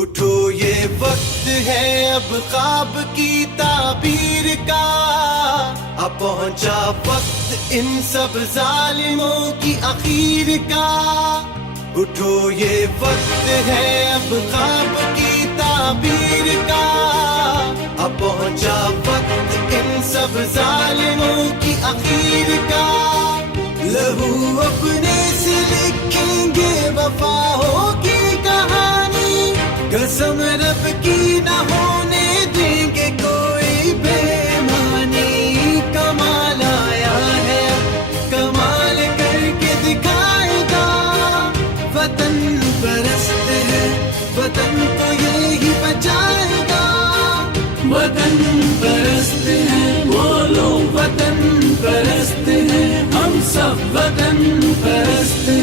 اٹھو یہ وقت ہے اب خواب کی تعبیر کا، اب پہنچا وقت ان سب ظالموں کی اخیر کا. اٹھو یہ وقت ہے اب خواب کی تعبیر کا، اب پہنچا وقت ان سب ظالموں کی اخیر کا. لہو اپنے سے لکھیں گے وفا ہوگی کہانی، قسم رب کی نہ ہونے دیں گے کوئی بےمانی. کمال آیا ہے کمال کر کے دکھائے گا، وطن پرست ہے وطن کو یہی بچائے گا. وطن پرست ہے بولو، وطن پرست ہے ہم سب وطن پرست ہیں.